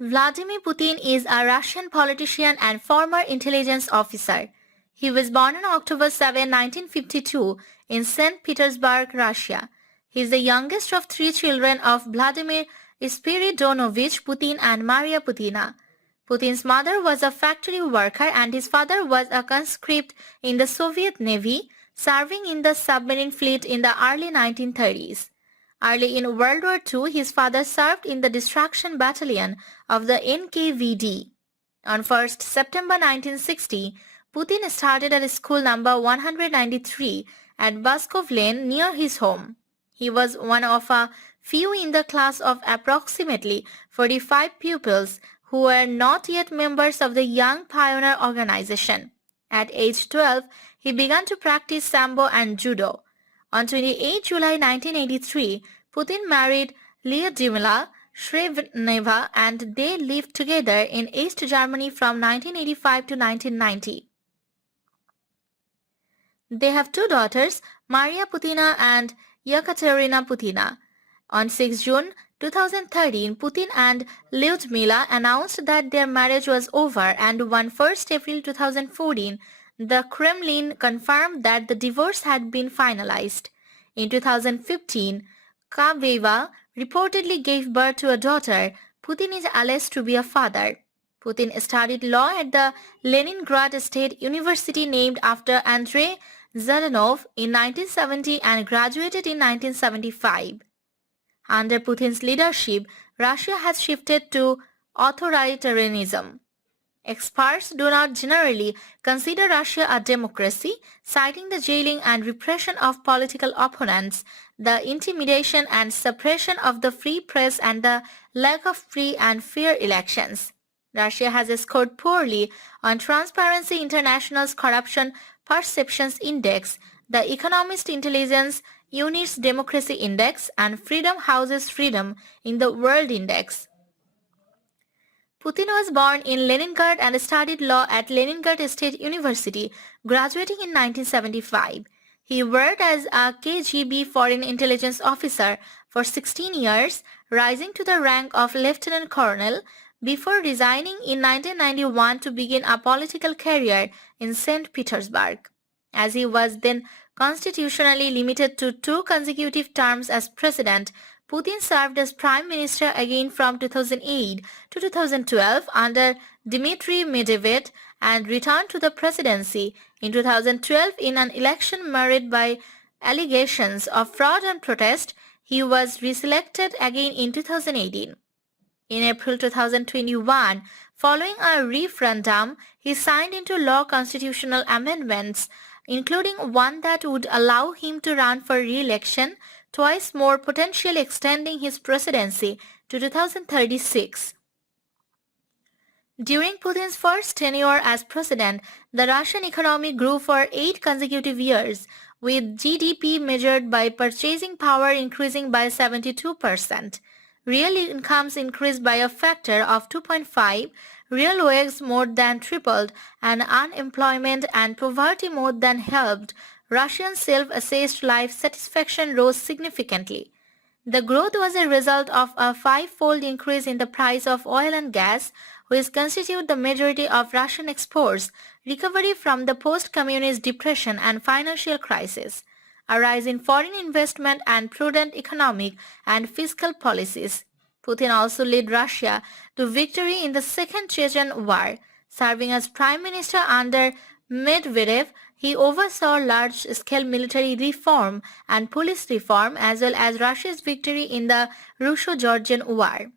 Vladimir Putin is a Russian politician and former intelligence officer. He was born on October 7, 1952 in St. Petersburg, Russia. He is the youngest of three children of Vladimir Spiridonovich Putin and Maria Putina. Putin's mother was a factory worker and his father was a conscript in the Soviet Navy, serving in the submarine fleet in the early 1930s. Early in World War II, his father served in the destruction battalion of the NKVD. On 1st September 1960, Putin started at school number 193 at Baskov Lane near his home. He was one of a few in the class of approximately 45 pupils who were not yet members of the Young Pioneer Organization. At age 12, he began to practice Sambo and Judo. On 28 July 1983, Putin married Lyudmila Shreveneva and they lived together in East Germany from 1985 to 1990. They have two daughters, Maria Putina and Yekaterina Putina. On 6 June 2013, Putin and Lyudmila announced that their marriage was over, and on 1st April 2014, the Kremlin confirmed that the divorce had been finalized. In 2015, Kaveva reportedly gave birth to a daughter. Putin is alleged to be a father. Putin studied law at the Leningrad State University named after Andrei Zhdanov in 1970 and graduated in 1975. Under Putin's leadership, Russia has shifted to authoritarianism. Experts do not generally consider Russia a democracy, citing the jailing and repression of political opponents, the intimidation and suppression of the free press, and the lack of free and fair elections. Russia has scored poorly on Transparency International's Corruption Perceptions Index, the Economist Intelligence Unit's Democracy Index, and Freedom House's Freedom in the World Index. Putin was born in Leningrad and studied law at Leningrad State University, graduating in 1975. He worked as a KGB foreign intelligence officer for 16 years, rising to the rank of lieutenant colonel before resigning in 1991 to begin a political career in St. Petersburg. As he was then constitutionally limited to 2 consecutive terms as president, Putin served as prime minister again from 2008 to 2012 under Dmitry Medvedev and returned to the presidency in 2012 in an election marred by allegations of fraud and protest. He was reselected again in 2018. In April 2021, following a referendum, he signed into law constitutional amendments, including one that would allow him to run for re-election twice more, potentially extending his presidency to 2036. During Putin's first tenure as president, the Russian economy grew for 8 consecutive years, with GDP measured by purchasing power increasing by 72%. Real incomes increased by a factor of 2.5, real wages more than tripled, and unemployment and poverty more than halved. Russian self-assessed life satisfaction rose significantly. The growth was a result of a 5-fold increase in the price of oil and gas, which constitute the majority of Russian exports, recovery from the post-communist depression and financial crisis, a rise in foreign investment, and prudent economic and fiscal policies. Putin also led Russia to victory in the Second Chechen War. Serving as prime minister under Medvedev, he oversaw large-scale military reform and police reform, as well as Russia's victory in the Russo-Georgian War.